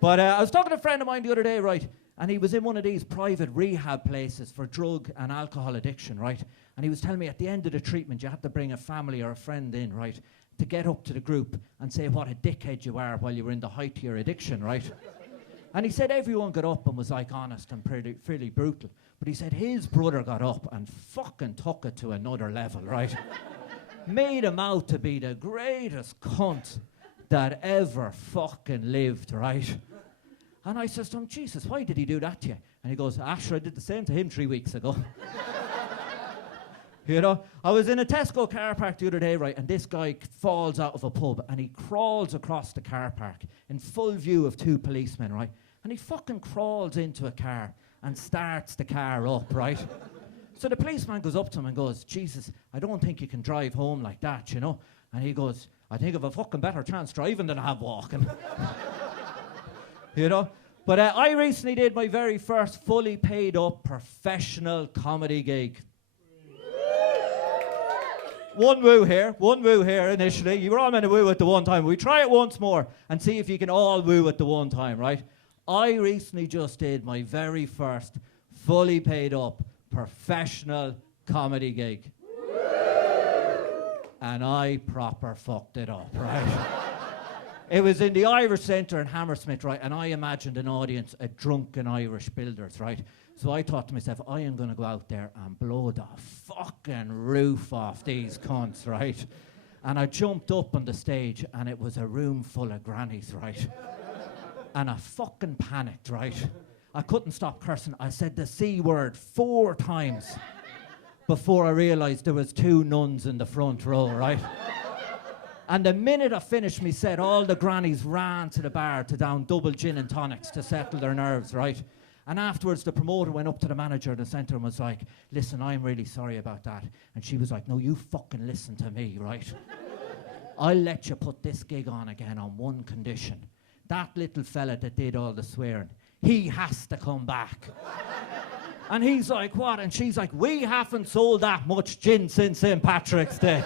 But I was talking to a friend of mine the other day, right? And he was in one of these private rehab places for drug and alcohol addiction, right? And he was telling me at the end of the treatment, you had to bring a family or a friend in, right? To get up to the group and say what a dickhead you are while you were in the height of your addiction, right? And he said everyone got up and was like honest and fairly brutal. But he said his brother got up and fucking took it to another level, right? Made him out to be the greatest cunt that ever fucking lived, right? And I says to him, Jesus, why did he do that to you? And he goes, Asher, I did the same to him 3 weeks ago. You know, I was in a Tesco car park the other day, right, and this guy falls out of a pub and he crawls across the car park in full view of 2 policemen, right? And he fucking crawls into a car and starts the car up, right? So the policeman goes up to him and goes, Jesus, I don't think you can drive home like that, you know? And he goes, I think I've a fucking better chance driving than I have walking. You know? But I recently did my very first fully paid up professional comedy gig. One woo here initially. You were all meant to woo at the one time. We try it once more and see if you can all woo at the one time, right? I recently just did my very first fully paid up professional comedy gig. And I proper fucked it up, right? It was in the Irish Centre in Hammersmith, right? And I imagined an audience of drunken Irish builders, right? So I thought to myself, I am going to go out there and blow the fucking roof off these cunts, right? And I jumped up on the stage and it was a room full of grannies, right? And I fucking panicked, right? I couldn't stop cursing. I said the C word 4 times before I realised there was 2 nuns in the front row, right? And the minute I finished me set, all the grannies ran to the bar to down double gin and tonics to settle their nerves, right? And afterwards, the promoter went up to the manager of the centre and was like, listen, I'm really sorry about that. And she was like, no, you fucking listen to me, right? I'll let you put this gig on again on one condition. That little fella that did all the swearing, he has to come back. And he's like, what? And she's like, we haven't sold that much gin since St. Patrick's Day.